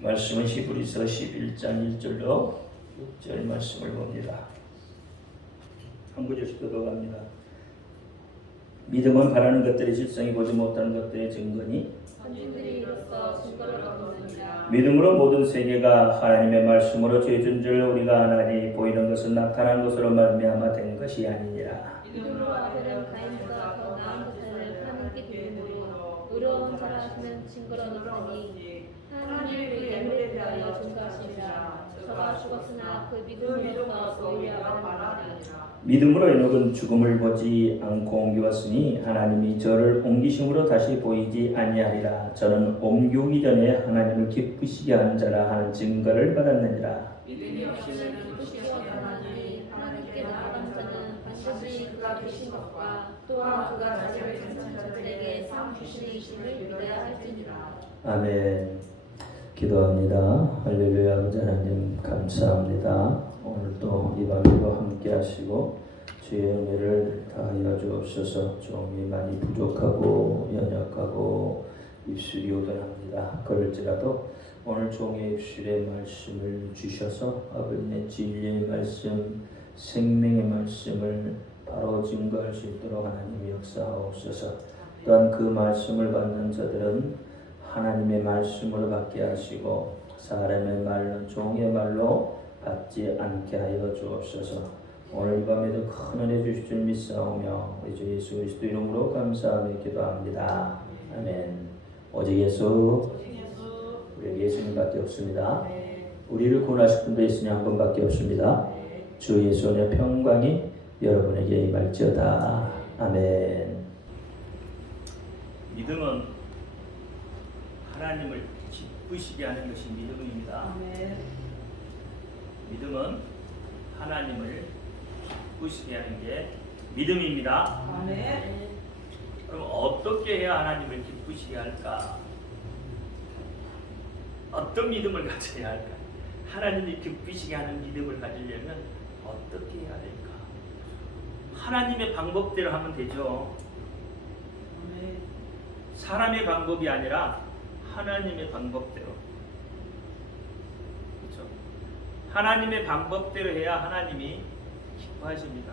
말씀은 히브리서 11장 1절로 6절 말씀을 봅니다. 한 구절씩 더 갑니다. 믿음은 바라는 것들의 실상이 보지 못하는 것들의 증거니 선진들이 이로써 증거를 얻느니라. 믿음으로 모든 세계가 하나님의 말씀으로 죄진 줄 우리가 아나니 보이는 것은 나타난 것으로 말미암아 된 것이 아니니라. 믿음으로 아벨은 가인보다 더 나은 것을 하나님께 드림으로 의로운 자라 하시면 증거를 얻었으니 하나님을 믿음에 대하여 증거하시리라. 저가 죽었으나 그 믿음으로써 보이려 말하느니라. 믿음으로 에녹은 죽음을 보지 않고 옮겨왔으니 하나님이 저를 옮기심으로 다시 보이지 아니하리라. 저는 옮기기 전에 하나님을 기쁘시게 하는 자라 하는 증거를 받았느니라. 믿음이 없이는 기쁘시게 하나니 하나님께 나아간 자는 반드시 그가 주신 것과 또한 그가 자신을 괜찮은 자들에게 상 주시는 이심을 믿어야 할지니라. 아멘. 기도합니다. 할렐루야. 아버지 하나님 감사합니다. 오늘도 이 밤에도 함께 하시고 주의 은혜를 다하여 주옵소서. 종이 많이 부족하고 연약하고 입술이 오전합니다. 그럴지라도 오늘 종의 입술에 말씀을 주셔서 아버지의 진리의 말씀, 생명의 말씀을 바로 증거할 수 있도록 하나님이 역사하옵소서. 또한 그 말씀을 받는 자들은 하나님의 말씀으로 받게 하시고 사람의 말로 종의 말로 받지 않게 하여 주옵소서. 오늘 이 밤에도 큰 은혜 주실 줄 믿사오며 우리 주 예수 그리스도 이름으로 감사하며 기도합니다. 아멘. 오직 예수, 우리 예수님밖에 없습니다. 우리를 구원하실 분도 있으니 한 분밖에 없습니다. 주 예수의 평강이 여러분에게 임할지어다. 아멘. 믿음은 하나님을 기쁘시게 하는 것이 믿음입니다. 믿음은 하나님을 기쁘시게 하는 게 믿음입니다. 그럼 어떻게 해야 하나님을 기쁘시게 할까? 어떤 믿음을 가져야 할까? 하나님을 기쁘시게 하는 믿음을 가지려면 어떻게 해야 될까? 하나님의 방법대로 하면 되죠. 사람의 방법이 아니라 하나님의 방법대로. 그렇죠? 하나님의 방법대로 해야 하나님이 기뻐하십니다.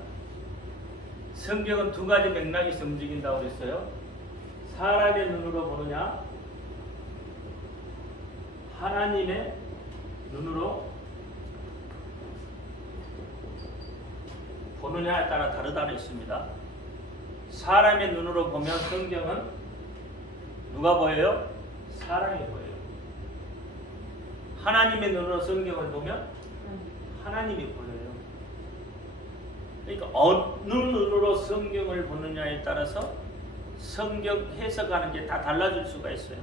성경은 두 가지 맥락에서 움직인다고 그랬어요. 사람의 눈으로 보느냐, 하나님의 눈으로 보느냐에 따라 다르다고 했습니다. 사람의 눈으로 보면 성경은 누가 보여요? 사람이 보여요. 하나님의 눈으로 성경을 보면 하나님이 보여요. 그러니까 어느 눈으로 성경을 보느냐에 따라서 성경 해석하는 게 다 달라질 수가 있어요.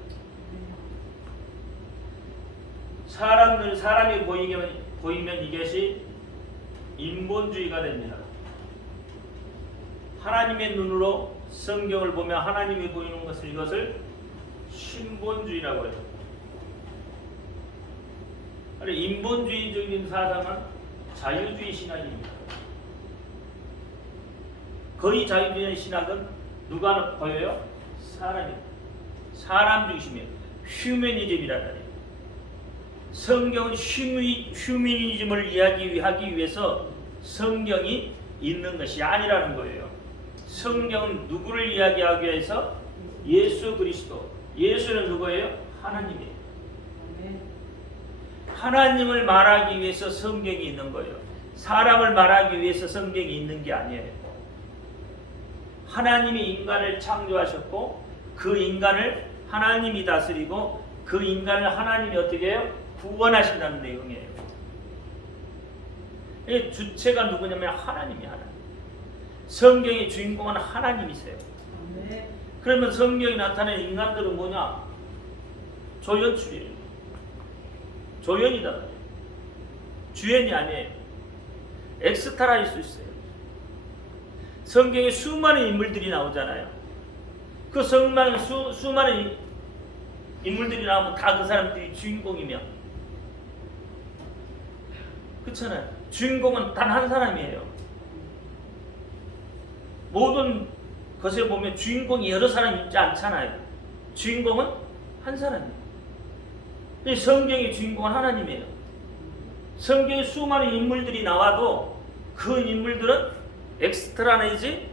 사람이 보이면 이것이 인본주의가 됩니다. 하나님의 눈으로 성경을 보면 하나님이 보이는 것을 이것을 신본주의라고 해요. 인본주의적인 사상은 자유주의 신학입니다. 거의 자유주의 신학은 누가 보여요? 사람이. 사람 중심이에요. 휴머니즘이라는 거예요. 성경은 휴머니즘을 이야기하기 위해서 성경이 있는 것이 아니라는 거예요. 성경은 누구를 이야기하기 위해서? 예수 그리스도. 예수는 누구예요? 하나님이에요. 하나님을 말하기 위해서 성경이 있는 거예요. 사람을 말하기 위해서 성경이 있는 게 아니에요. 하나님이 인간을 창조하셨고 그 인간을 하나님이 다스리고 그 인간을 하나님이 어떻게 해요? 구원하신다는 내용이에요. 주체가 누구냐면 하나님이 하나님. 성경의 주인공은 하나님이세요. 그러면 성경이 나타낸 인간들은 뭐냐? 조연출이에요. 조연이다. 주연이 아니에요. 엑스트라일 수 있어요. 성경에 수많은 인물들이 나오잖아요. 그 수많은 인물들이 나오면 다 그 사람들이 주인공이면 그렇잖아요. 주인공은 단 한 사람이에요. 모든 것에 보면 주인공이 여러 사람이 있지 않잖아요. 주인공은 한 사람이에요. 이 성경의 주인공은 하나님이에요. 성경에 수많은 인물들이 나와도 그 인물들은 엑스트라 내지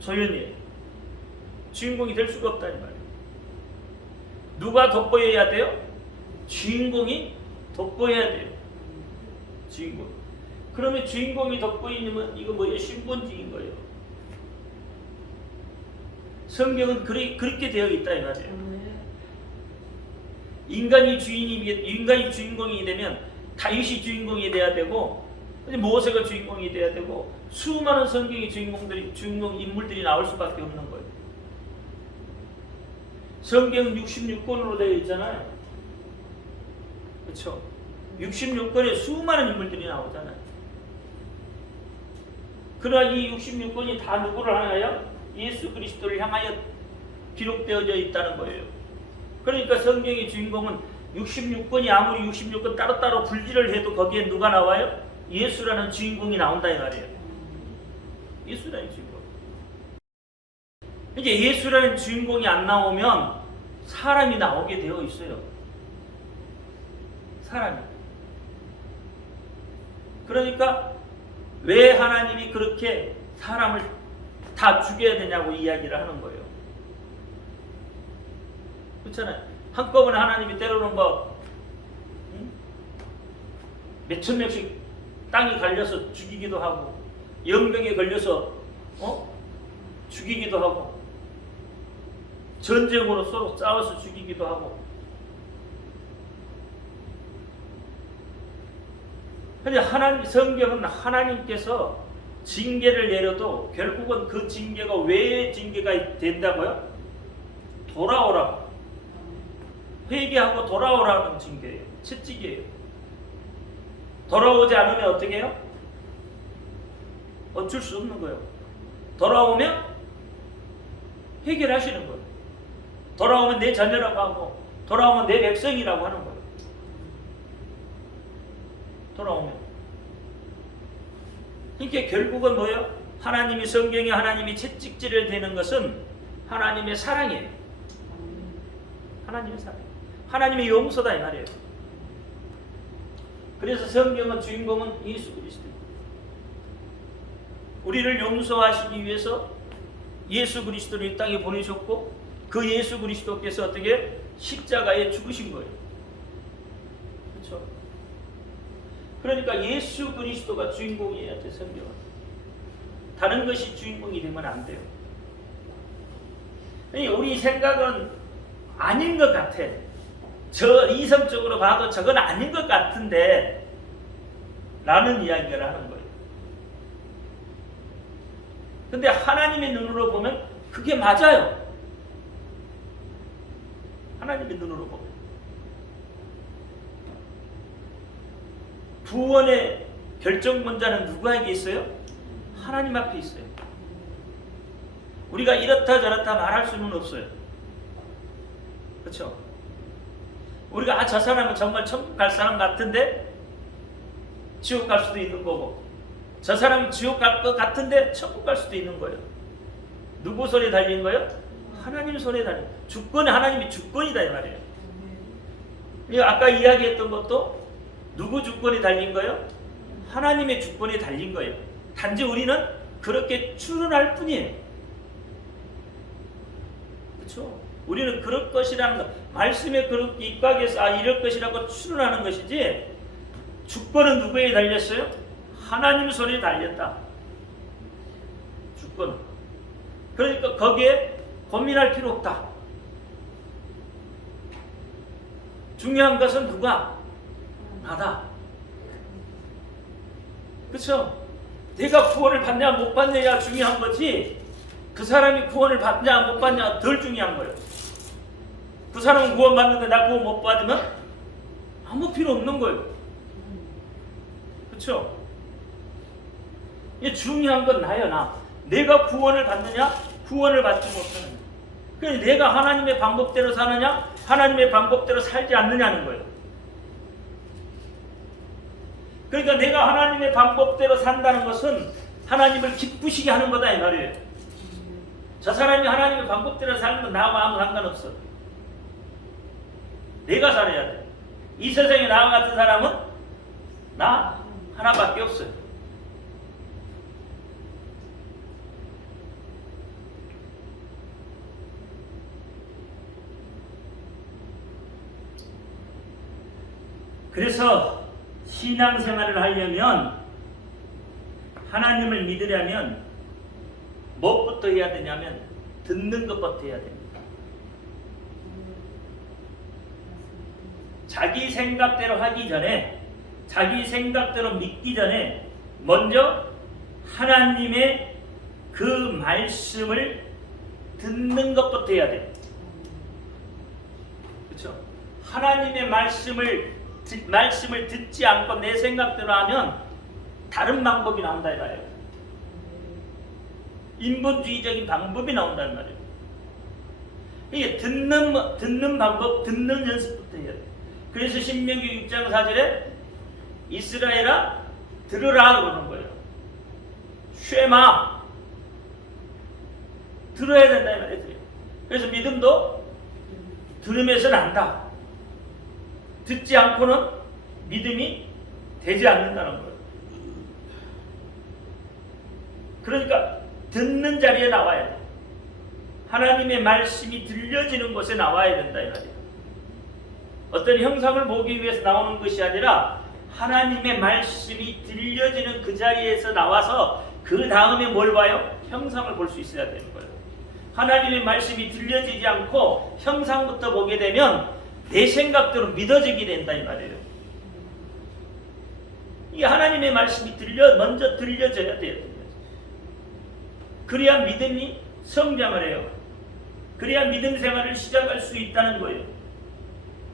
조연이에요. 주인공이 될 수가 없다는 말이에요. 누가 돋보여야 돼요? 주인공이 돋보여야 돼요. 주인공. 그러면 주인공이 돋보이면 이거 뭐예요? 신본주의인 거예요. 성경은 그렇게 되어 있다 이 말이에요. 인간이 주인공이 되면 다윗이 주인공이 돼야 되고 모세가 주인공이 돼야 되고 수많은 성경의 주인공 인물들이 나올 수밖에 없는 거예요. 성경은 66권으로 되어 있잖아요. 그렇죠? 66권에 수많은 인물들이 나오잖아요. 그러나 이 66권이 다 누구를 향하여? 예수 그리스도를 향하여 기록되어져 있다는 거예요. 그러니까 성경의 주인공은 66권이 아무리 66권 따로따로 분리를 해도 거기에 누가 나와요? 예수라는 주인공이 나온다 이 말이에요. 예수라는 주인공. 이제 예수라는 주인공이 안 나오면 사람이 나오게 되어 있어요. 사람이. 그러니까 왜 하나님이 그렇게 사람을 다 죽여야 되냐고 이야기를 하는 거예요. 그렇잖아요. 한꺼번에 하나님이 때로는 몇천 명씩 땅이 갈려서 죽이기도 하고 영병에 걸려서 죽이기도 하고 전쟁으로 서로 싸워서 죽이기도 하고. 근데 성경은 하나님께서 징계를 내려도 결국은 그 징계가 왜 징계가 된다고요? 돌아오라고. 회개하고 돌아오라는 징계예요. 채찍이에요. 돌아오지 않으면 어떻게 해요? 어쩔 수 없는 거예요. 돌아오면 해결하시는 거예요. 돌아오면 내 자녀라고 하고 돌아오면 내 백성이라고 하는 거예요. 돌아오면. 그러니까 결국은 뭐예요? 하나님이 성경에 하나님이 채찍질을 대는 것은 하나님의 사랑이에요. 하나님의 사랑. 하나님의 용서다 이 말이에요. 그래서 성경은 주인공은 예수 그리스도. 우리를 용서하시기 위해서 예수 그리스도를 이 땅에 보내셨고 그 예수 그리스도께서 어떻게 십자가에 죽으신 거예요. 그렇죠? 그러니까 예수 그리스도가 주인공이어야 돼 성경은. 다른 것이 주인공이 되면 안 돼요. 우리 생각은 아닌 것 같아. 저 이성적으로 봐도 저건 아닌 것 같은데 라는 이야기를 하는 거예요. 근데 하나님의 눈으로 보면 그게 맞아요. 하나님의 눈으로 보면 구원의 결정권자는 누구에게 있어요? 하나님 앞에 있어요. 우리가 이렇다 저렇다 말할 수는 없어요. 그렇죠? 우리가 저 사람은 정말 천국 갈 사람 같은데 지옥 갈 수도 있는 거고 저 사람은 지옥 갈 것 같은데 천국 갈 수도 있는 거예요. 누구 손에 달린 거예요? 하나님 손에 달린 거예요. 주권이 하나님이 주권이다 이 말이에요. 아까 이야기했던 것도 누구 주권이 달린 거예요? 하나님의 주권이 달린 거예요. 단지 우리는 그렇게 추론할 뿐이에요. 그렇죠? 우리는 그럴 것이라는 것, 말씀에 그렇게 입각해서 이럴 것이라고 추론하는 것이지 주권은 누구에게 달렸어요? 하나님 손에 달렸다. 주권. 그러니까 거기에 고민할 필요 없다. 중요한 것은 누가? 나다. 그렇죠? 내가 구원을 받냐 못 받느냐 중요한 거지 그 사람이 구원을 받냐 못 받냐 덜 중요한 거예요. 그 사람은 구원 받는데 나 구원 못 받으면 아무 필요 없는 거예요. 그렇죠? 이게 중요한 건 나야 나. 내가 구원을 받느냐 구원을 받지 못하느냐. 그러니까 내가 하나님의 방법대로 사느냐 하나님의 방법대로 살지 않느냐는 거예요. 그러니까 내가 하나님의 방법대로 산다는 것은 하나님을 기쁘시게 하는 거다 이 말이에요. 저 사람이 하나님의 방법대로 사는 건 나하고 아무 상관없어. 내가 살아야 돼. 이 세상에 나와 같은 사람은 나 하나밖에 없어요. 그래서 신앙생활을 하려면, 하나님을 믿으려면 무엇부터 해야 되냐면 듣는 것부터 해야 됩니다. 자기 생각대로 하기 전에, 자기 생각대로 믿기 전에 먼저 하나님의 그 말씀을 듣는 것부터 해야 돼요. 그렇죠? 하나님의 말씀을 듣지 않고 내 생각대로 하면 다른 방법이 나온다 이거예요. 인본주의적인 방법이 나온다는 말이에요. 이게 듣는 방법, 듣는 연습부터 해야 돼요. 그래서 신명기 6장 4절에 이스라엘아 들으라 그러는 거예요. 쉐마, 들어야 된다 이 말이에요. 그래서 믿음도 들으면서 난다. 듣지 않고는 믿음이 되지 않는다는 거예요. 그러니까 듣는 자리에 나와야 돼. 하나님의 말씀이 들려지는 곳에 나와야 된다 이 말이에요. 어떤 형상을 보기 위해서 나오는 것이 아니라 하나님의 말씀이 들려지는 그 자리에서 나와서 그 다음에 뭘 봐요? 형상을 볼 수 있어야 되는 거예요. 하나님의 말씀이 들려지지 않고 형상부터 보게 되면 내 생각대로 믿어지게 된다 이 말이에요. 이 하나님의 말씀이 먼저 들려져야 돼요. 그래야 믿음이 성장을 해요. 그래야 믿음 생활을 시작할 수 있다는 거예요.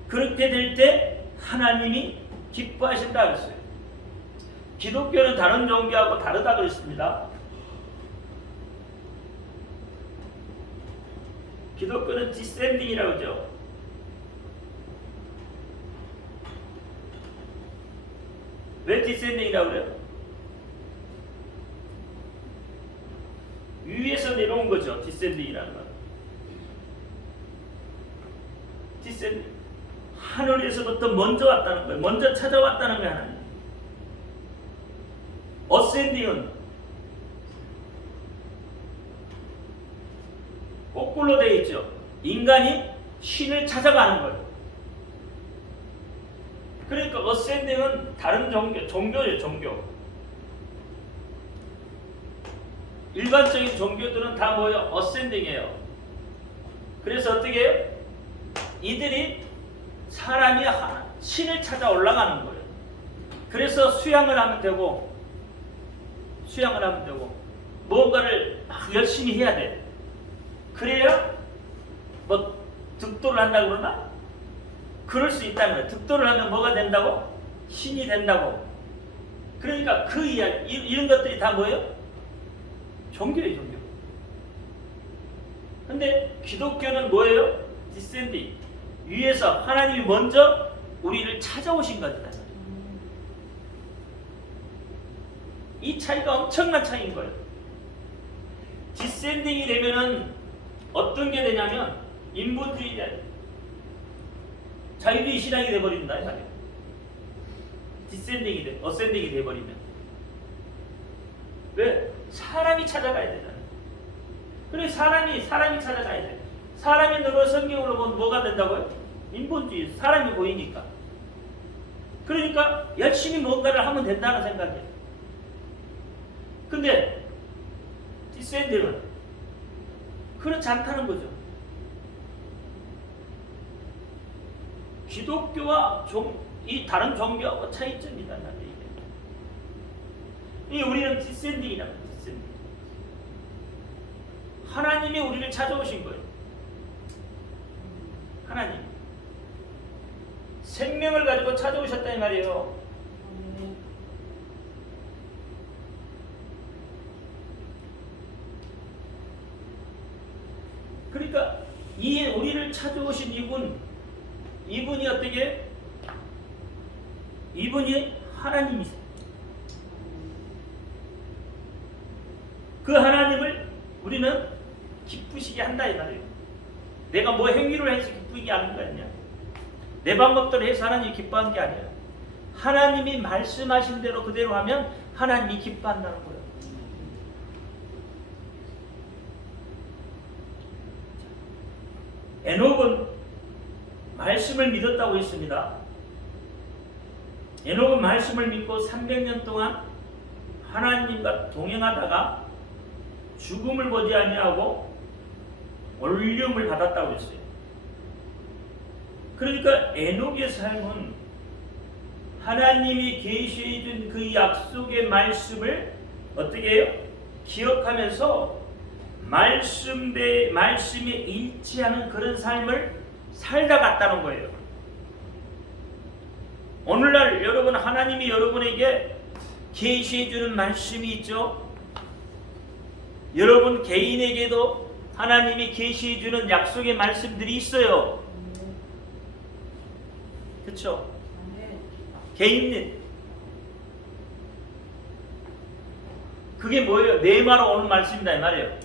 그렇게 될 때 하나님이 기뻐하신다 그랬어요. 기독교는 다른 종교하고 다르다 그랬습니다. 기독교는 디센딩이라고 하죠. 왜 디센딩이라고 그래요? 위에서 내려온 거죠. 디센딩이라는 건. 디센딩. 하늘에서부터 먼저 왔다는 거예요. 먼저 찾아왔다는 거예요. 하나님. 어센딩은 거꾸로 되어 있죠. 인간이 신을 찾아가는 거예요. 그러니까 어센딩은 다른 종교예요. 종교. 일반적인 종교들은 다 뭐예요? 어센딩이에요. 그래서 어떻게 해요? 이들이 사람이 신을 찾아 올라가는 거예요. 그래서 수양을 하면 되고 뭔가를 막 열심히 해야 돼. 그래야 뭐 득도를 한다고 그러나? 그럴 수 있다는 거예요. 득도를 하면 뭐가 된다고? 신이 된다고. 그러니까 그 이야기, 이런 것들이 다 뭐예요? 종교예요, 종교. 근데 기독교는 뭐예요? 디센딩. 위에서 하나님이 먼저 우리를 찾아오신 거다. 이 차이가 엄청난 차이인 거예요. 디센딩이 되면은 어떤 게 되냐면 인본주의자, 자유주의 신앙이 돼버린다. 디센딩이 돼, 어센딩이 돼버리면. 왜? 사람이 찾아가야 되잖아. 그래 사람이 찾아가야 돼. 사람이 너로 성경으로 보면 뭐가 된다고요? 인본주의. 사람이 보이니까. 그러니까 열심히 뭔가를 하면 된다는 생각이에요. 근데 디센딩은 그렇지 않다는 거죠. 기독교와 이 다른 종교하고 차이점이다. 이 우리는 디센딩이라고 해요. 디센딩. 하나님이 우리를 찾아오신 거예요. 하나님. 생명을 가지고 찾아오셨다 이 말이에요. 그러니까 이 우리를 찾아오신 이분이 어떻게? 이분이 하나님이세요. 그 하나님을 우리는 기쁘시게 한다 이 말이에요. 내가 뭐 행위를 해서 기쁘게 하는 거 아니냐? 내 방법대로 해서 하나님이 기뻐하는 게 아니에요. 하나님이 말씀하신 대로 그대로 하면 하나님이 기뻐한다는 거예요. 에녹은 말씀을 믿었다고 했습니다. 에녹은 말씀을 믿고 300년 동안 하나님과 동행하다가 죽음을 보지 아니하고 올림을 받았다고 했어요. 그러니까 에녹의 삶은 하나님이 계시해 준 그 약속의 말씀을 어떻게 해요? 기억하면서 말씀에 일치하는 그런 삶을 살다 갔다는 거예요. 오늘날 여러분, 하나님이 여러분에게 계시해 주는 말씀이 있죠. 여러분 개인에게도 하나님이 계시해 주는 약속의 말씀들이 있어요. 그렇죠? 개인님, 그게 뭐예요? 내마로 오는 말씀이다 이 말이에요.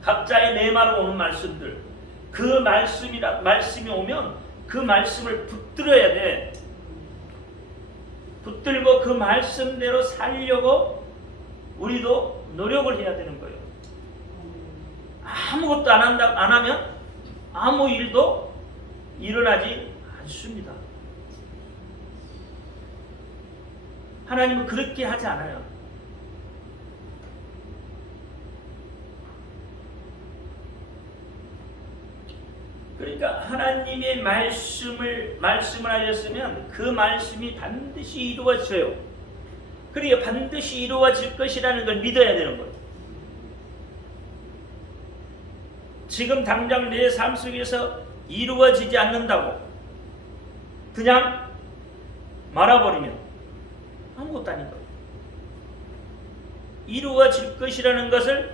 각자의 내마로 오는 말씀들, 그 말씀이 오면 그 말씀을 붙들어야 돼. 붙들고 그 말씀대로 살려고 우리도 노력을 해야 되는 거예요. 아무것도 안 하면 아무 일도 일어나지 않습니다. 하나님은 그렇게 하지 않아요. 그러니까 하나님의 말씀을 하셨으면 그 말씀이 반드시 이루어져요. 그러니까 반드시 이루어질 것이라는 걸 믿어야 되는 거예요. 지금 당장 내 삶 속에서 이루어지지 않는다고 그냥 말아버리면 아무것도 아닌 거예요. 이루어질 것이라는 것을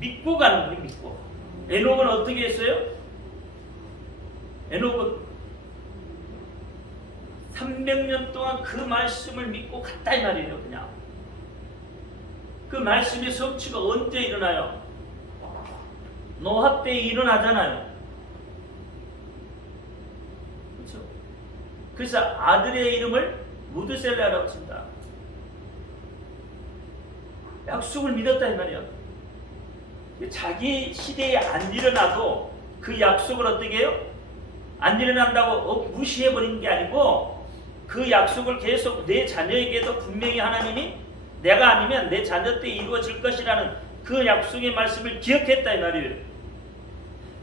믿고 가는 거예요. 믿고. 에녹은 어떻게 했어요? 에녹은 300년 동안 그 말씀을 믿고 갔다 이 말이에요. 그냥 그 말씀의 성취가 언제 일어나요? 노아 때 일어나잖아요. 그렇죠? 그래서 아들의 이름을 무드셀라라고 칩니다. 약속을 믿었다 이 말이에요. 자기 시대에 안 일어나도 그 약속을 어떻게 해요? 안 일어난다고 무시해버리는 게 아니고 그 약속을 계속 내 자녀에게도 분명히 하나님이 내가 아니면 내 자녀 때 이루어질 것이라는 그 약속의 말씀을 기억했다 이 말이에요.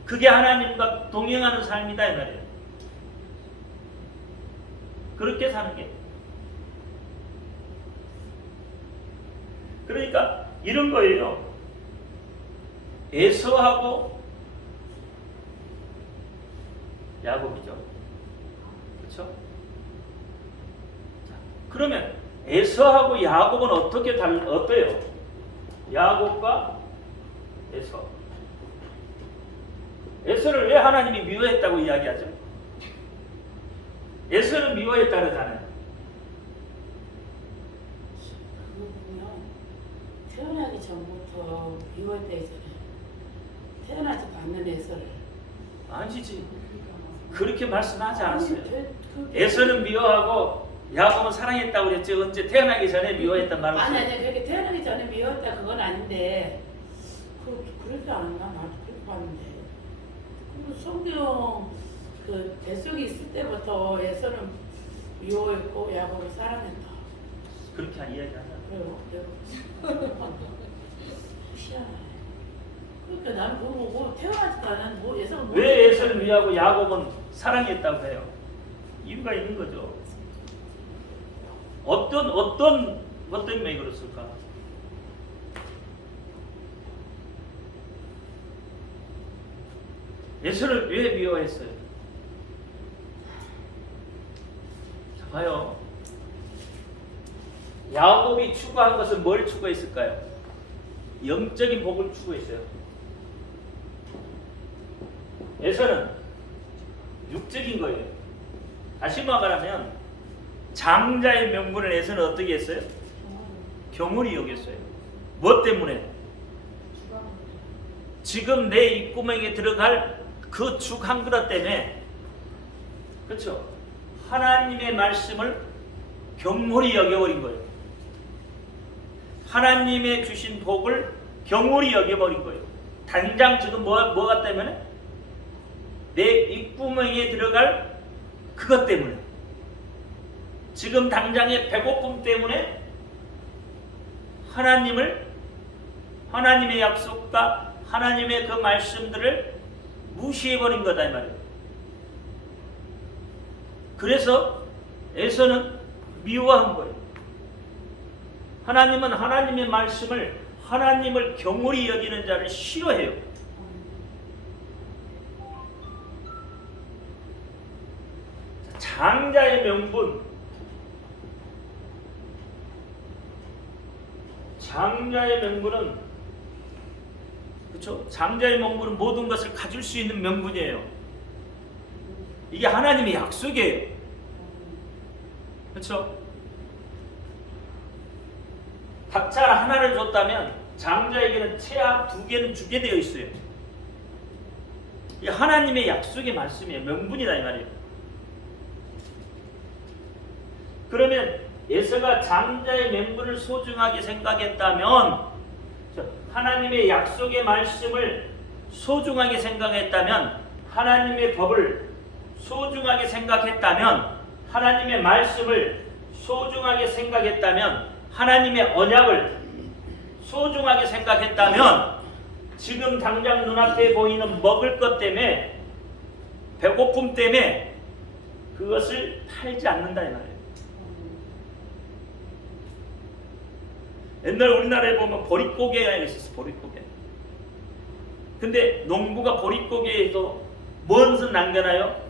그게 하나님과 동행하는 삶이다 이 말이에요. 그렇게 사는 게. 그러니까 이런 거예요. 에서하고 야곱이죠. 그렇죠? 자, 그러면 에서하고 야곱은 어때요? 야곱과 에서. 에서를 왜 하나님이 미워했다고 이야기하죠? 에서는 미워했다 그러잖아요. 그거는요, 태어나기 전부터 미워했다 했잖아요. 태어나지도 않는 에서를. 아니지. 그렇게 말씀하지 않았어요. 아니, 에서는 미워하고 야곱은 사랑했다고 그랬지. 언제 태어나기 전에 미워했단 말을 아니 그렇게 태어나기 전에 미워했다 그건 아닌데 그러지 않았나? 나도 그렇게 봤는데. 그리고 성경 그 뱃속에 있을 때부터 에서는 미워했고 야곱을 사랑했다. 그렇게 이야기하잖아. 그래요. 희한해. 그러니까 나는 그거 보고 태어나지도 않은 뭐 에서가 왜 에서를 미워하고 야곱은 사랑했다고 해요? 이유가 있는 거죠. 어떤 왜 그랬을까? 에서를 왜 미워했어요? 자, 봐요. 야곱이 추구한 것은 뭘 추구했을까요? 영적인 복을 추구했어요. 에서는 육적인 거예요. 다시 말하면 장자의 명분을 에서는 어떻게 했어요? 경홀히 여겼어요. 무엇 때문에? 지금 내 입구멍에 들어갈 그 죽 한 그릇 때문에 그렇죠? 하나님의 말씀을 경홀히 여겨버린 거예요. 하나님의 주신 복을 경홀히 여겨버린 거예요. 당장 지금 뭐가 때문에? 내 입구멍에 들어갈 그것 때문에. 지금 당장의 배고픔 때문에 하나님의 약속과 하나님의 그 말씀들을 무시해버린 거다 이 말이에요. 그래서 에서는 미워한 거예요. 하나님은 하나님의 말씀을, 하나님을 경홀히 여기는 자를 싫어해요. 장자의 명분, 장자의 명분은, 그렇죠? 장자의 명분은 모든 것을 가질 수 있는 명분이에요. 이게 하나님의 약속이에요. 그렇죠? 각자 하나를 줬다면 장자에게는 채아 2개는 주게 되어 있어요. 이게 하나님의 약속의 말씀이에요. 명분이다 이 말이에요. 그러면 에서가 장자의 명분을 소중하게 생각했다면, 하나님의 약속의 말씀을 소중하게 생각했다면, 하나님의 법을 소중하게 생각했다면, 하나님의 말씀을 소중하게 생각했다면, 하나님의 언약을 소중하게 생각했다면, 지금 당장 눈앞에 보이는 먹을 것 때문에, 배고픔 때문에 그것을 팔지 않는다 이 말이에요. 옛날 우리나라에 보면 보릿고개가 있었어. 보릿고개. 근데 농부가 보릿고개에서 무엇을 남겨놔요?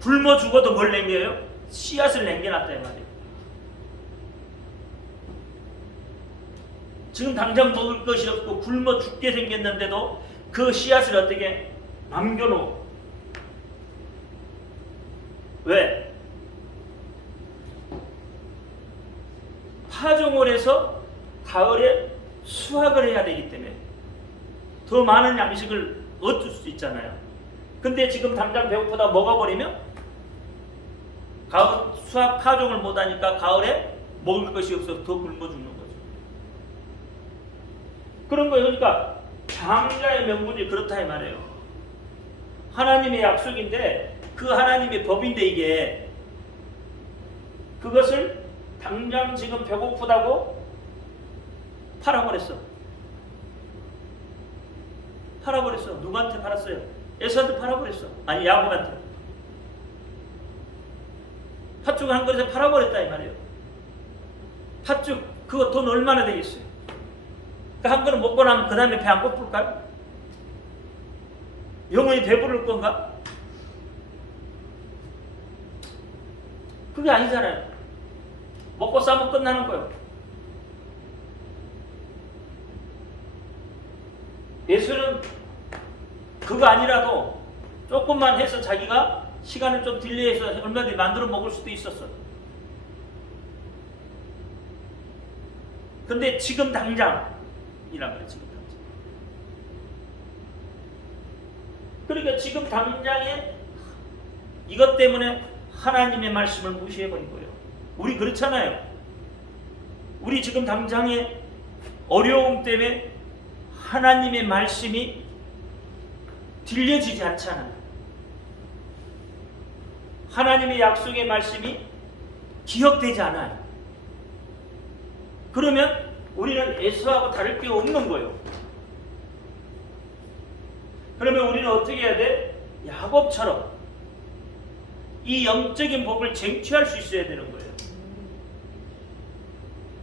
굶어 죽어도 뭘 남겨요? 씨앗을 남겨놨다 이 말이에요. 지금 당장 먹을 것이 없고 굶어 죽게 생겼는데도 그 씨앗을 어떻게 남겨놓고. 왜? 파종을 해서 가을에 수확을 해야 되기 때문에 더 많은 양식을 얻을 수 있잖아요. 근데 지금 당장 배고프다 먹어버리면 가을 수확 파종을 못하니까 가을에 먹을 것이 없어서 더 굶어 죽는 거죠. 그런 거예요. 그러니까 장자의 명분이 그렇다 이 말이에요. 하나님의 약속인데, 그 하나님의 법인데, 이게 그것을 당장 지금 배고프다고 팔아버렸어. 누구한테 팔았어요? 에서한테 팔아버렸어. 아니, 야곱한테. 팥죽 한 그릇에 팔아버렸다 이 말이에요. 팥죽 그거 돈 얼마나 되겠어요? 그 한 그릇 먹고 나면 그 다음에 배 안 고플까요? 영원히 배부를 건가? 그게 아니잖아요. 먹고 싸면 끝나는 거예요. 예수는 그거 아니라도 조금만 해서 자기가 시간을 좀 딜레이해서 얼마든지 만들어 먹을 수도 있었어. 근데 지금 당장이란 말이에요. 지금 당장. 그러니까 지금 당장에 이것 때문에 하나님의 말씀을 무시해버린 거예요. 우리 그렇잖아요. 우리 지금 당장에 어려움 때문에 하나님의 말씀이 들려지지 않잖아요. 하나님의 약속의 말씀이 기억되지 않아요. 그러면 우리는 에서하고 다를 게 없는 거예요. 그러면 우리는 어떻게 해야 돼? 야곱처럼 이 영적인 복을 쟁취할 수 있어야 되는 거예요.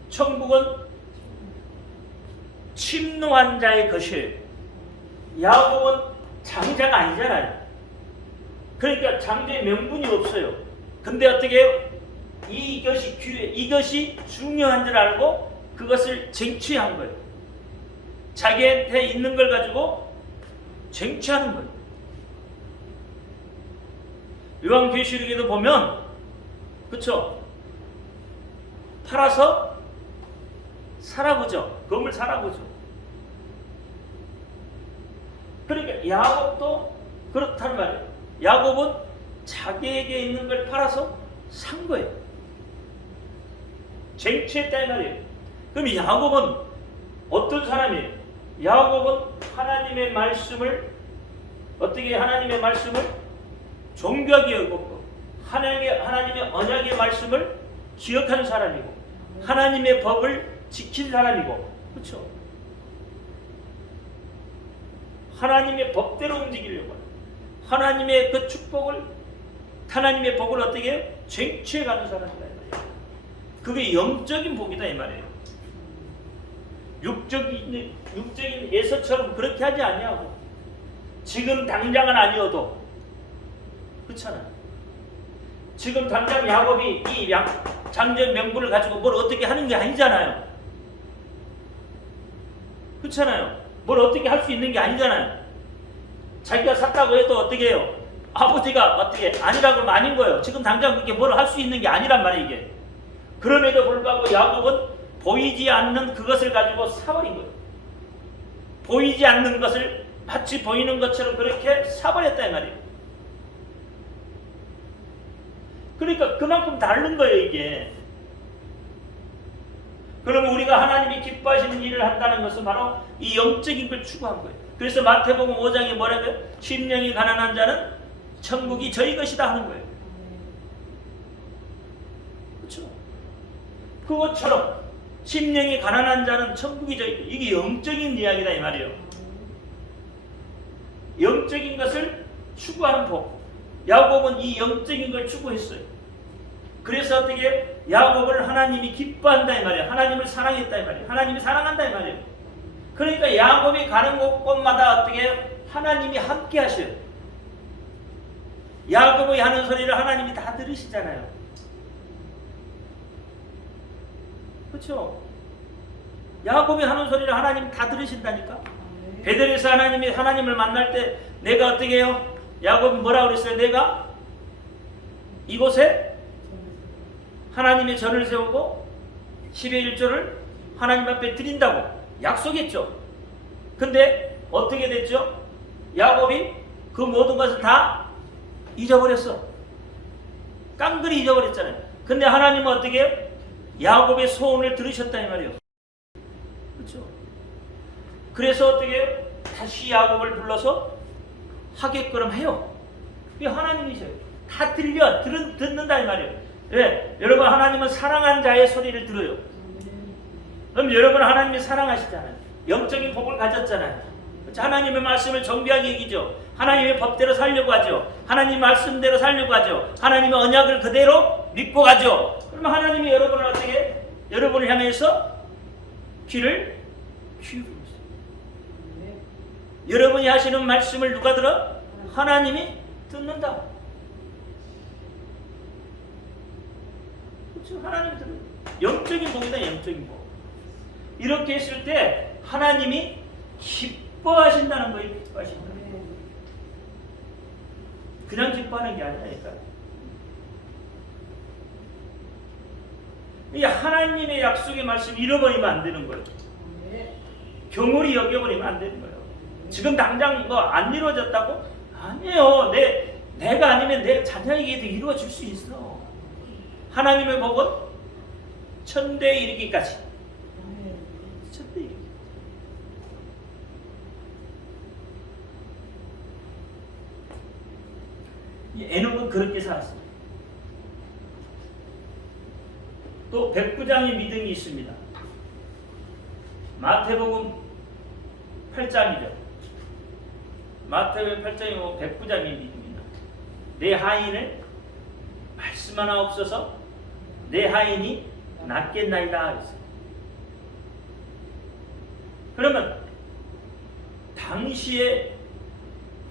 천국은 침노한 자의 것이에요. 야곱은 장자가 아니잖아요. 그러니까 장자의 명분이 없어요. 근데 어떻게 해요? 이것이 귀해, 이것이 중요한 줄 알고 그것을 쟁취한 거예요. 자기한테 있는 걸 가지고 쟁취하는 거예요. 요한계시록에도 보면, 그쵸? 팔아서 살아보죠. 금을 살아보죠. 그러니까 야곱도 그렇다는 말이에요. 야곱은 자기에게 있는 걸 팔아서 산 거예요. 쟁취했다 이 말이에요. 그럼 야곱은 어떤 사람이에요? 야곱은 하나님의 말씀을 어떻게 하나님의 말씀을 존귀하게 여겼고 하나님의 언약의 말씀을 기억하는 사람이고 하나님의 법을 지킨 사람이고 그렇죠? 하나님의 법대로 움직이려고 해요. 하나님의 그 축복을 하나님의 복을 어떻게 해요? 쟁취해가는 사람이다 이 말이에요. 그게 영적인 복이다 이 말이에요. 육적인 예서처럼 그렇게 하지 아니하고 지금 당장은 아니어도 그렇잖아요. 지금 당장 야곱이 이 장전 명분을 가지고 뭘 어떻게 하는 게 아니잖아요. 그렇잖아요. 뭘 어떻게 할 수 있는 게 아니잖아요. 자기가 샀다고 해도 어떻게 해요? 아버지가 어떻게 아니라고 하면 아닌 거예요. 지금 당장 그렇게 뭘 할 수 있는 게 아니란 말이에요 이게. 그럼에도 불구하고 야곱은 보이지 않는 그것을 가지고 사버린 거예요. 보이지 않는 것을 마치 보이는 것처럼 그렇게 사버렸다 이 말이에요. 그러니까 그만큼 다른 거예요 이게. 그러면 우리가 하나님이 기뻐하시는 일을 한다는 것은 바로 이 영적인 걸 추구한 거예요. 그래서 마태복음 5장에 뭐라고요? 심령이 가난한 자는 천국이 저희 것이다 하는 거예요. 그렇죠? 그것처럼 심령이 가난한 자는 천국이 저희 것. 이게 영적인 이야기다 이 말이에요. 영적인 것을 추구하는 복. 야곱은 이 영적인 걸 추구했어요. 그래서 어떻게 야곱을 하나님이 기뻐한다 이 말이에요. 하나님을 사랑했다 이 말이에요. 하나님이 사랑한다 이 말이에요. 그러니까 야곱이 가는 곳곳마다 어떻게 하나님이 함께 하셔요. 야곱이 하는 소리를 하나님이 다 들으시잖아요. 그렇죠? 야곱이 하는 소리를 하나님 다 들으신다니까. 베델에서 하나님이 하나님을 만날 때 내가 어떻게 해요? 야곱이 뭐라고 그랬어요? 내가 이곳에 하나님의 전을 세우고 10의 1조를 하나님 앞에 드린다고 약속했죠. 근데 어떻게 됐죠? 야곱이 그 모든 것을 다 잊어버렸어. 깡그리 잊어버렸잖아요. 근데 하나님은 어떻게 해요? 야곱의 소원을 들으셨다 이 말이에요. 그렇죠? 그래서 어떻게 해요? 다시 야곱을 불러서 하게끔 해요. 그게 하나님이세요. 다 듣는다 이 말이에요. 왜? 여러분 하나님은 사랑한 자의 소리를 들어요. 그럼 여러분 하나님이 사랑하시잖아요. 영적인 복을 가졌잖아요. 그렇죠? 하나님의 말씀을 정비하게 여기죠. 하나님의 법대로 살려고 하죠. 하나님 말씀대로 살려고 하죠. 하나님의 언약을 그대로 믿고 가죠. 그러면 하나님이 여러분을 어떻게 해? 여러분을 향해서 귀를 키우고 있어요. 여러분이 하시는 말씀을 누가 들어? 하나님이 듣는다. 그렇죠? 하나님이 들어요. 영적인 복이다. 영적인 복. 이렇게 했을 때 하나님이 기뻐하신다는 거예요. 기뻐하신다. 그냥 기뻐하는 게 아니라니까. 이 하나님의 약속의 말씀 잃어버리면 안 되는 거예요. 경홀히 여겨버리면 안 되는 거예요. 지금 당장 이거 안 이루어졌다고? 아니에요. 내가 아니면 내 자녀에게도 이루어질 수 있어. 하나님의 복은 천대에 이르기까지. 천대에 이르기. 에녹은 그렇게 살았습니다. 또 백부장의 믿음이 있습니다. 마태복음 8장이죠. 마태복음 8장이 뭐 백부장의 믿음입니다. 내 하인을 말씀 하나 없어서 내 하인이 낫겠나이다 했어요. 그러면 당시에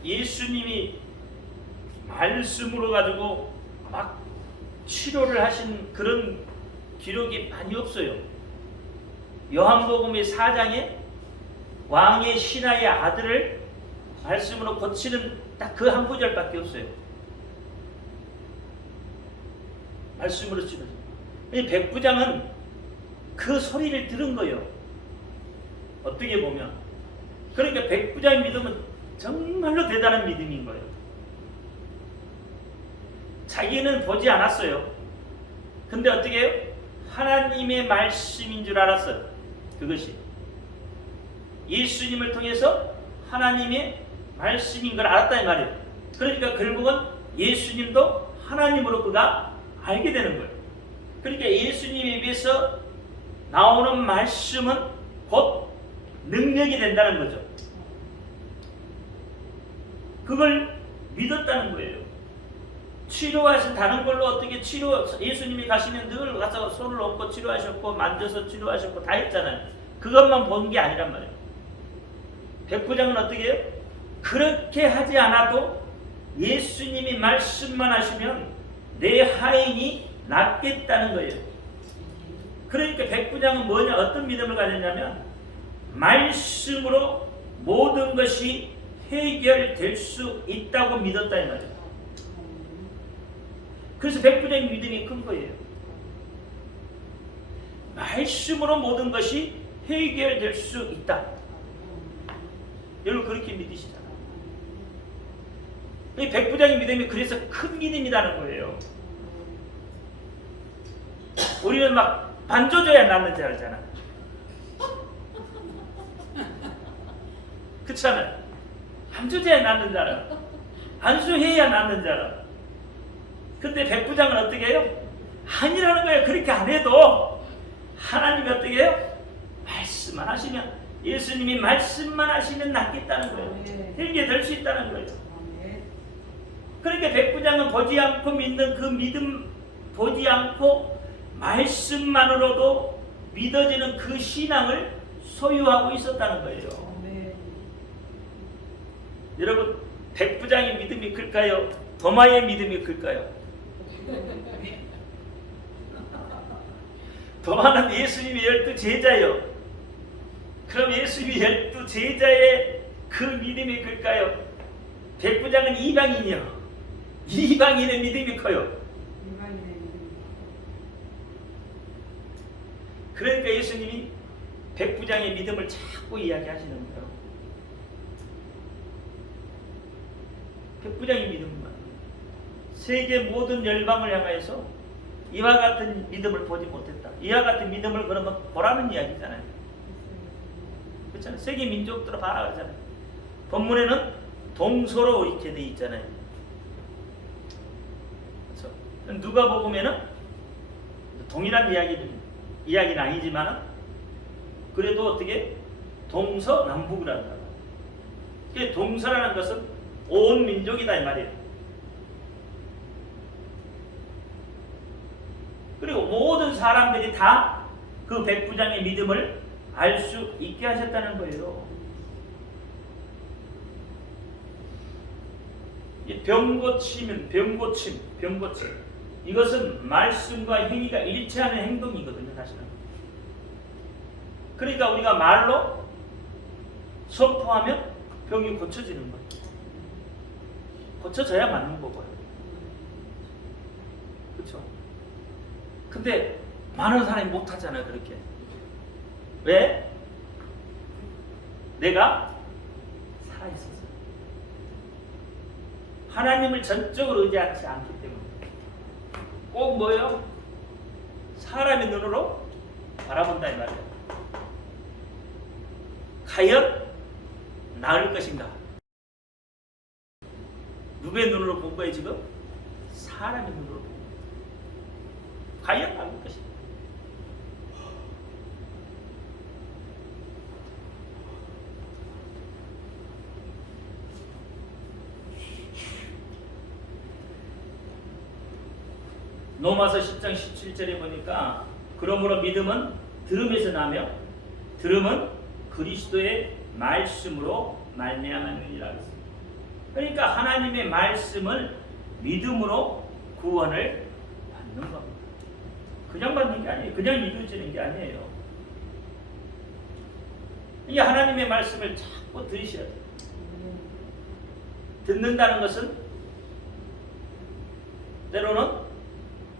예수님이 말씀으로 가지고 막 치료를 하신 그런 기록이 많이 없어요. 요한복음의 4장에 왕의 신하의 아들을 말씀으로 고치는 딱 그 한 구절밖에 없어요. 말씀으로 치료죠. 이 백부장은 그 소리를 들은 거예요. 어떻게 보면. 그러니까 백부장의 믿음은 정말로 대단한 믿음인 거예요. 자기는 보지 않았어요. 근데 어떻게 해요? 하나님의 말씀인 줄 알았어요. 그것이 예수님을 통해서 하나님의 말씀인 걸 알았다 이 말이에요. 그러니까 결국은 예수님도 하나님으로 그가 알게 되는 거예요. 그러니까 예수님에 비해서 나오는 말씀은 곧 능력이 된다는 거죠. 그걸 믿었다는 거예요. 치료하신 다른 걸로 어떻게 예수님이 가시면 늘 가서 손을 얹고 치료하셨고 만져서 치료하셨고 다 했잖아요. 그것만 본 게 아니란 말이에요. 백부장은 어떻게 해요? 그렇게 하지 않아도 예수님이 말씀만 하시면 내 하인이 낫겠다는 거예요. 그러니까 백부장은 뭐냐? 어떤 믿음을 가졌냐면 말씀으로 모든 것이 해결될 수 있다고 믿었다 이 말이에요. 그래서 백부장의 믿음이 큰 거예요. 말씀으로 모든 것이 해결될 수 있다. 여러분 그렇게 믿으시잖아요. 이 백부장의 믿음이 그래서 큰 믿음이라는 거예요. 우리는 막 만져줘야 낫는 줄 알잖아. 그렇잖아요. 만져줘야 낫는 줄 알아. 안수해야 낫는 줄 알아. 근데 백부장은 어떻게 해요? 아니라는 거예요. 그렇게 안 해도 하나님이 어떻게 해요? 말씀만 하시면, 예수님이 말씀만 하시면 낫겠다는 거예요. 해결될 수 있다는 거예요. 그러니까 백부장은 보지 않고 믿는 그 믿음, 보지 않고 말씀만으로도 믿어지는 그 신앙을 소유하고 있었다는 거예요. 여러분 백부장의 믿음이 클까요? 도마의 믿음이 클까요? 도마는 예수님의 12 제자예요. 그럼 예수님이 12 제자의 그 믿음이 클까요? 백부장은 이방인이요. 이방인의 믿음이 커요. 그러니까 예수님이 백부장의 믿음을 자꾸 이야기하시는 거예요. 백부장의 믿음만. 세계 모든 열방을 향하여서 이와 같은 믿음을 보지 못했다. 이와 같은 믿음을 그러면 보라는 이야기잖아요. 그렇잖아요. 세계 민족들을 봐라 그러잖아요. 본문에는 동서로 이렇게 돼 있잖아요. 그렇죠? 누가 보면은 동일한 이야기는 아니지만 그래도 어떻게 동서남북을 한다. 동서라는 것은 온 민족이다 이 말이에요. 그리고 모든 사람들이 다 그 백부장의 믿음을 알 수 있게 하셨다는 거예요. 병고침. 이것은 말씀과 행위가 일치하는 행동이거든요, 사실은. 그러니까 우리가 말로 선포하면 병이 고쳐지는 거예요. 고쳐져야 맞는 거고요. 그렇죠? 근데 많은 사람이 못하잖아요, 그렇게. 왜? 내가 살아있어서. 하나님을 전적으로 의지하지 않기 때문에. 꼭 뭐예요? 사람의 눈으로 바라본다 이 말이에요. 과연 나을 것인가? 누구의 눈으로 본 거예요 지금? 사람의 눈으로 본 거예요. 과연 나을 것인가? 로마서 10장 17절에 보니까 그러므로 믿음은 들음에서 나며 들음은 그리스도의 말씀으로 말미암느니라 했습니다. 그러니까 하나님의 말씀을 믿음으로 구원을 받는 겁니다. 그냥 받는 게 아니에요. 그냥 이루어지는 게 아니에요. 이 하나님의 말씀을 자꾸 들으셔야 돼요. 듣는다는 것은 때로는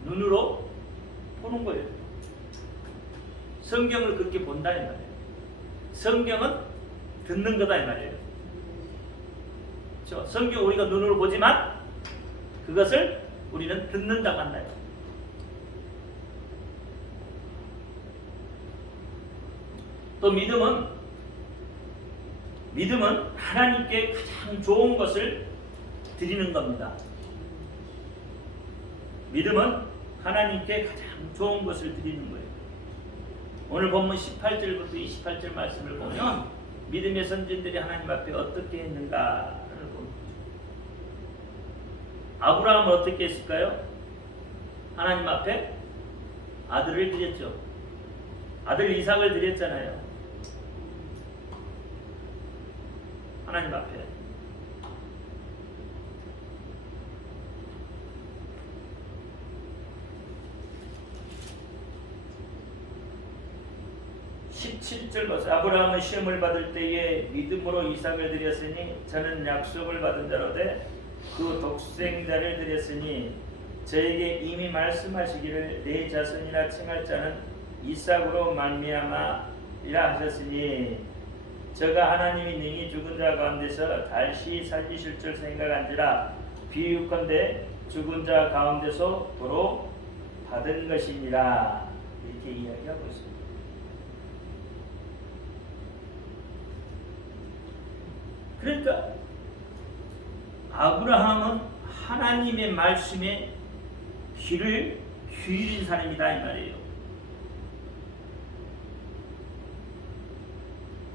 눈으로 보는 거예요. 성경을 그렇게 본다 이 말이에요. 성경은 듣는 거다 이 말이에요. 그렇죠? 성경 우리가 눈으로 보지만 그것을 우리는 듣는 자만 나요. 또 믿음은 하나님께 가장 좋은 것을 드리는 겁니다. 믿음은 하나님께 가장 좋은 것을 드리는 거예요. 오늘 본문 18절부터 28절 말씀을 보면 믿음의 선진들이 하나님 앞에 어떻게 했는가를 봅니다. 아브라함은 어떻게 했을까요? 하나님 앞에 아들을 드렸죠. 아들 이삭을 드렸잖아요. 하나님 앞에. (17절) 보세요. 아브라함은 시험을 받을 때에 믿음으로 이삭을 드렸으니 저는 약속을 받은 자로되 그 독생자를 드렸으니 저에게 이미 말씀하시기를 내 자손이라 칭할 자는 이삭으로 말미암아이라 하셨으니 저가 하나님이 능히 죽은 자 가운데서 다시 살리실 줄 생각한지라 비유컨대 죽은 자 가운데서 도로 받은 것이니라. 이렇게 이야기하고 있습니다. 그러니까 아브라함은 하나님의 말씀에 귀를 기울인 사람이다 이 말이에요.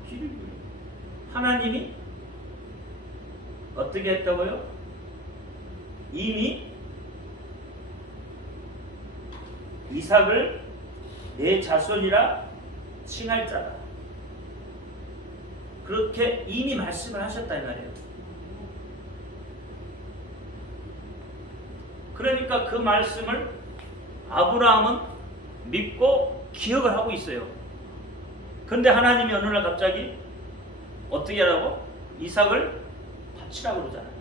귀를 기울인. 하나님이 어떻게 했다고요? 이미 이삭을 내 자손이라 칭할 자다. 그렇게 이미 말씀을 하셨다 이 말이에요. 그러니까 그 말씀을 아브라함은 믿고 기억을 하고 있어요. 그런데 하나님이 어느 날 갑자기 어떻게 하라고? 이삭을 바치라고 그러잖아요.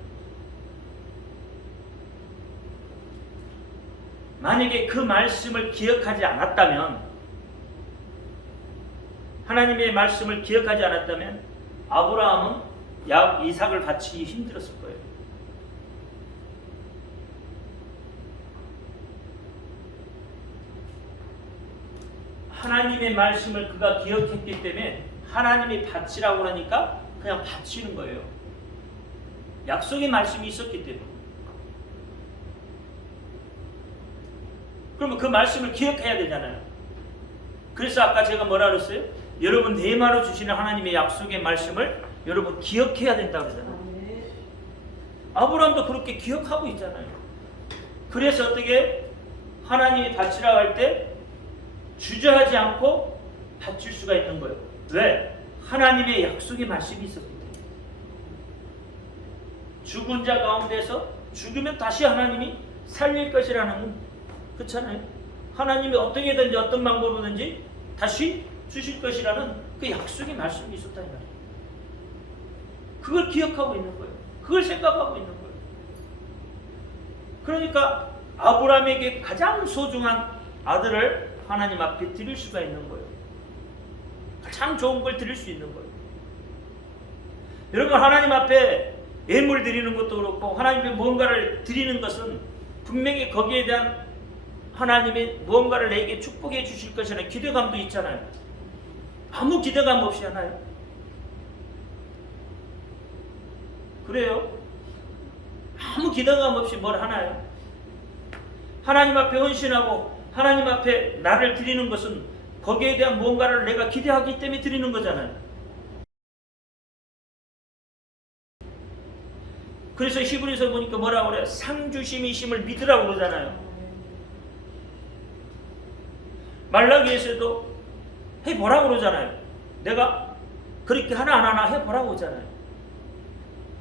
만약에 그 말씀을 기억하지 않았다면, 하나님의 말씀을 기억하지 않았다면 아브라함은 이삭을 바치기 힘들었을 거예요. 하나님의 말씀을 그가 기억했기 때문에 하나님이 바치라고 하니까 그냥 바치는 거예요. 약속의 말씀이 있었기 때문에. 그러면 그 말씀을 기억해야 되잖아요. 그래서 아까 제가 뭐라 그랬어요? 여러분 네마로 주시는 하나님의 약속의 말씀을 여러분 기억해야 된다고 그러잖아요. 아브라함도 그렇게 기억하고 있잖아요. 그래서 어떻게 하나님이 바치라고 할 때 주저하지 않고 바칠 수가 있는 거예요. 왜? 하나님의 약속의 말씀이 있었기 때문에. 죽은 자 가운데서 죽으면 다시 하나님이 살릴 것이라는, 그렇잖아요. 하나님이 어떻게든지 어떤 방법으로든지 다시 주실 것이라는 그 약속의 말씀이 있었다 이 말이에요. 그걸 기억하고 있는 거예요. 그걸 생각하고 있는 거예요. 그러니까 아브라함에게 가장 소중한 아들을 하나님 앞에 드릴 수가 있는 거예요. 가장 좋은 걸 드릴 수 있는 거예요. 여러분 하나님 앞에 예물 드리는 것도 그렇고 하나님께 무언가를 드리는 것은 분명히 거기에 대한 하나님이 무언가를 내게 축복해 주실 것이라는 기대감도 있잖아요. 아무 기대감 없이 하나요? 그래요? 아무 기대감 없이 뭘 하나요? 하나님 앞에 헌신하고 하나님 앞에 나를 드리는 것은 거기에 대한 무언가를 내가 기대하기 때문에 드리는 거잖아요. 그래서 히브리서 보니까 뭐라고 그래요? 상주심이심을 믿으라고 그러잖아요. 말라기에서도 해보라고 그러잖아요. 내가 그렇게 하나 안 하나 해보라고 하잖아요.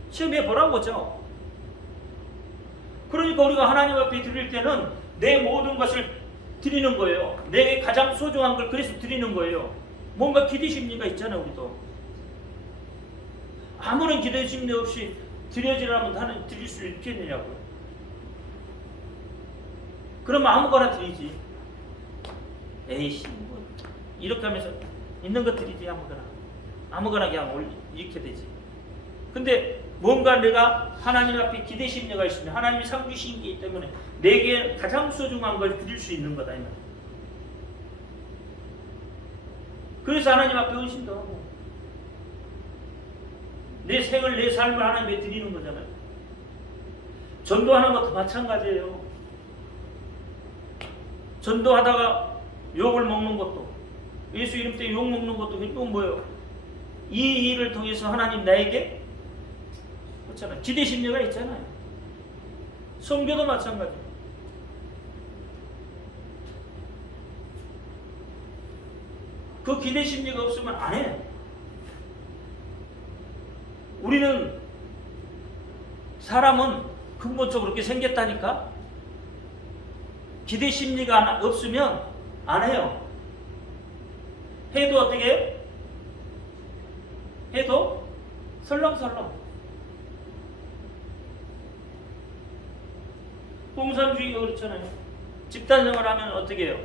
시험해보라고 하죠. 그러니까 우리가 하나님 앞에 드릴 때는 내 모든 것을 드리는 거예요. 내게 가장 소중한 걸 그래서 드리는 거예요. 뭔가 기대심리가 있잖아요. 우리도 아무런 기대심리 없이 드려지라면 하나님 드릴 수 있겠느냐고요. 그러면 아무거나 드리지. 에이씨 뭐 이렇게 하면서 있는 것 드리지. 아무거나 그냥 이렇게 되지. 근데 뭔가 내가 하나님 앞에 기대 심리가 있으면 하나님이 상 주신 게 있기 때문에 내게 가장 소중한 걸 드릴 수 있는 거다 이 말이야. 그래서 하나님 앞에 헌신도 하고 내 생을 내 삶을 하나님께 드리는 거잖아요. 전도하는 것도 마찬가지예요. 전도하다가 욕을 먹는 것도 예수 이름 때문에 욕 먹는 것도 이건 뭐예요? 이 일을 통해서 하나님 나에게 그렇잖아요. 기대 심리가 있잖아요. 선교도 마찬가지예요. 그 기대 심리가 없으면 안 해. 우리는 사람은 근본적으로 그렇게 생겼다니까. 기대 심리가 없으면 안 해요. 해도 어떻게 해? 해도 설렁설렁. 공산주의가 그렇잖아요. 집단생활 하면 어떻게 해요?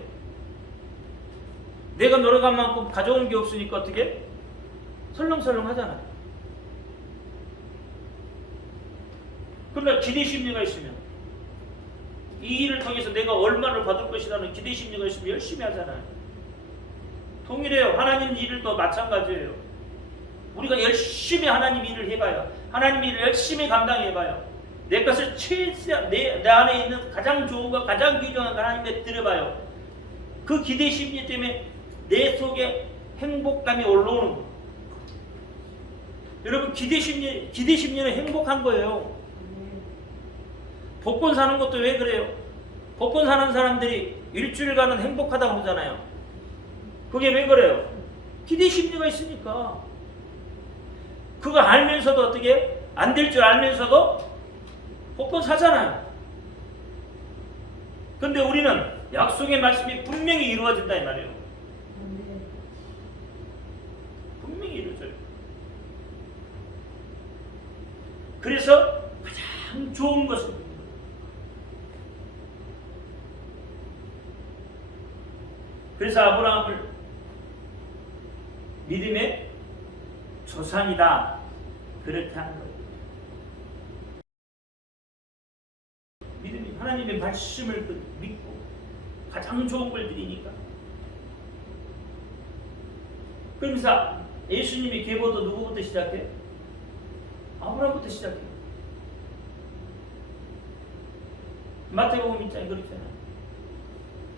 내가 노력한 만큼 가져온 게 없으니까 어떻게 해? 설렁설렁 하잖아. 그러나 기대 심리가 있으면 이 일을 통해서 내가 얼마를 받을 것이라는 기대 심리가 있으면 열심히 하잖아요. 동일해요. 하나님 일도 마찬가지예요. 우리가 열심히 하나님 일을 해봐요. 하나님 일을 열심히 감당해봐요. 내 것을 최대한 내 안에 있는 가장 좋은 것, 가장 귀중한 걸 하나님께 드려봐요. 그 기대 심리 때문에 내 속에 행복감이 올라오는 거예요. 여러분 기대 심리는 행복한 거예요. 복권 사는 것도 왜 그래요? 복권 사는 사람들이 일주일간은 행복하다고 그러잖아요. 그게 왜 그래요? 기대 심리가 있으니까. 그거 알면서도 어떻게 안 될 줄 알면서도 복권 사잖아요. 근데 우리는 약속의 말씀이 분명히 이루어진다 이 말이에요. 분명히 이루어져요. 그래서 가장 좋은 것은 그래서 아브라함을 믿음의 조상이다 그렇게 하는 거예요. 믿음이 하나님의 말씀을 믿고 가장 좋은 걸 드리니까. 그러면서 예수님이 계보도 누구부터 시작해? 아브라함부터 시작해. 마태복음 1장에 그렇잖아요.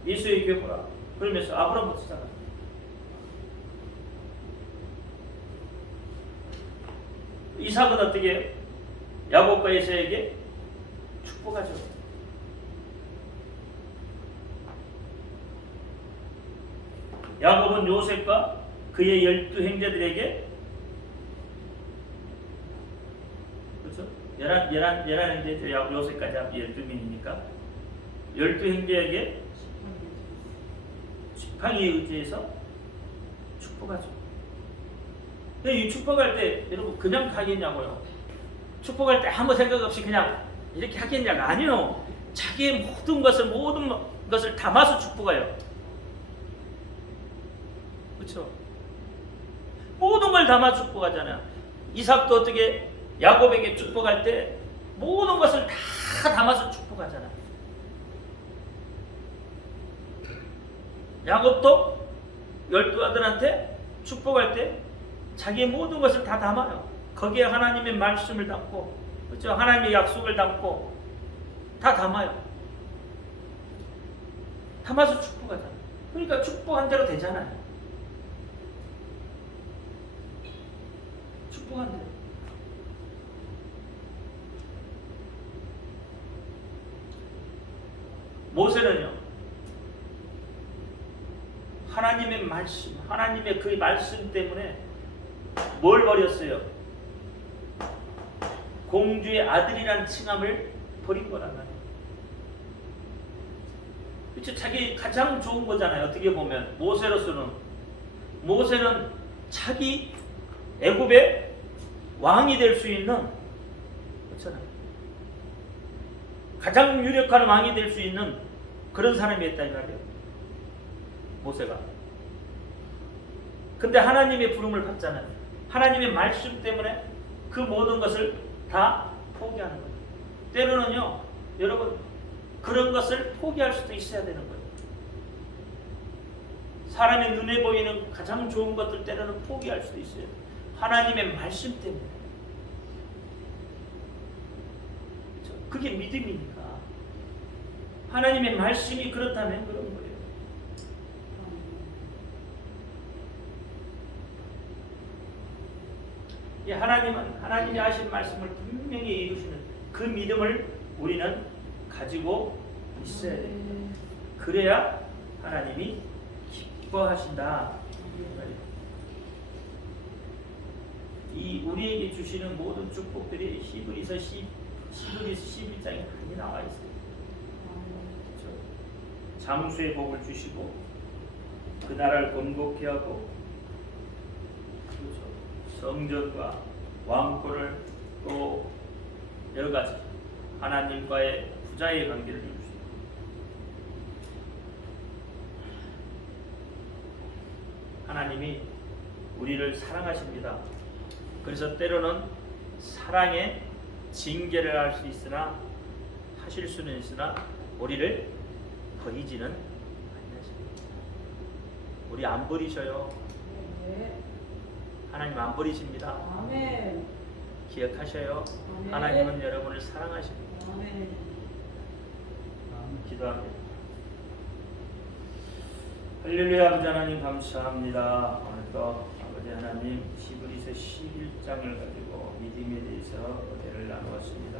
예수의 계보라. 그러면서 아브라함부터 시작합니다. 이삭은 어떻게 해요? 야곱과 에사에게 축복하죠. 야곱은 요셉과 그의 12형제들에게 그렇죠? 11형제죠. 요셉까지 합해 12명이니까 12형제에게 지팡이에 의지해서 축복하죠. 이 축복할 때 여러분 그냥 하겠냐고요? 축복할 때 아무 생각 없이 그냥 이렇게 하겠냐고? 아니요. 자기의 모든 것을 담아서 축복해요. 그렇죠? 모든 걸 담아 축복하잖아요. 이삭도 어떻게 야곱에게 축복할 때 모든 것을 다 담아서 축복하잖아요. 야곱도 12아들한테 축복할 때 자기의 모든 것을 다 담아요. 거기에 하나님의 말씀을 담고, 그렇죠? 하나님의 약속을 담고 다 담아요. 담아서 축복하잖아요. 그러니까 축복한 대로 되잖아요. 축복한 대로. 모세는요, 하나님의 말씀, 하나님의 그 말씀 때문에 뭘 버렸어요? 공주의 아들이라는 칭함을 버린 거란 말이에요. 그렇죠? 자기 가장 좋은 거잖아요. 어떻게 보면 모세는 자기 애굽의 왕이 될 수 있는, 그렇잖아요. 가장 유력한 왕이 될 수 있는 그런 사람이었다 이 말이에요. 모세가. 근데 하나님의 부름을 받잖아요. 하나님의 말씀 때문에 그 모든 것을 다 포기하는 거예요. 때로는요, 여러분 그런 것을 포기할 수도 있어야 되는 거예요. 사람의 눈에 보이는 가장 좋은 것들 때로는 포기할 수도 있어요. 하나님의 말씀 때문에. 그게 믿음이니까. 하나님의 말씀이 그렇다면 그런 거예요. 이 하나님은 하나님이 하신 말씀을 분명히 이루시는 그 믿음을 우리는 가지고 있어야 돼요. 그래야 하나님이 기뻐하신다. 이 우리에게 주시는 모든 축복들이 히브리서 11장에 많이 나와 있어요. 그렇죠? 장수의 복을 주시고 그 나라를 건국케 하고, 그렇죠? 성전과 왕권을, 또 여러 가지 하나님과의 부자의 관계를 이루시고, 하나님이 우리를 사랑하십니다. 그래서 때로는 사랑의 징계를 할 수 있으나, 하실 수는 있으나 우리를 버리지는 않으십니다. 우리 안 버리셔요. 하나님 안 버리십니다. 아멘. 기억하셔요. 아멘. 하나님은 여러분을 사랑하십니다. 아멘. 기도합니다. 할렐루야. 아버지 하나님 감사합니다. 오늘도 아버지 하나님 히브리서 11장을 가지고 믿음에 대해서 은혜를 나누었습니다.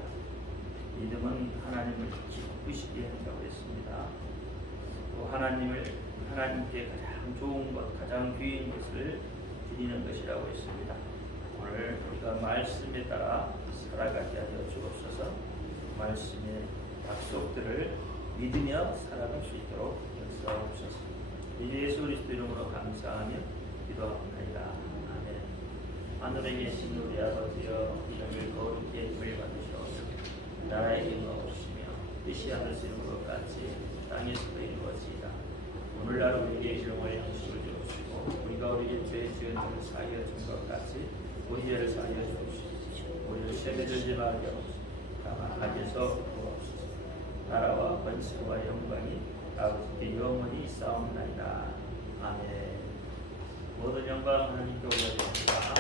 믿음은 하나님을 기쁘시게 한다고 했습니다. 또 하나님께 가장 좋은 것, 가장 귀한 것을 드리는 것이라고 했습니다. 오늘 우리가 말씀에 따라 살아가게 하여 주옵소서. 말씀의 약속들을 믿으며 살아갈 수 있도록 역사하옵소서. 예수 그리스도 이름으로 감사하며 기도합니다. 아멘. 하늘에 계신 우리 아버지여, 이름을 거룩히 여김을 받으시옵소서. 나라의 임을 오시며 뜻이 하늘에서 이루는 것 같이 땅에서도 이루어지이다. 오늘날 우리에게 일용할 양식을 주옵시고, 우리가 우리에게 죄 지은 자를 사하여 준 것 같이 우리 죄를 사하여 주옵시고, 우리를 시험에 들지 말게 하옵소서. 다만 악에서 구하옵소서. 나라와 권세와 영광이 아버지께 영원히 있사옵나이다. 아멘. 모든 영광 하나님께 올려드립니다.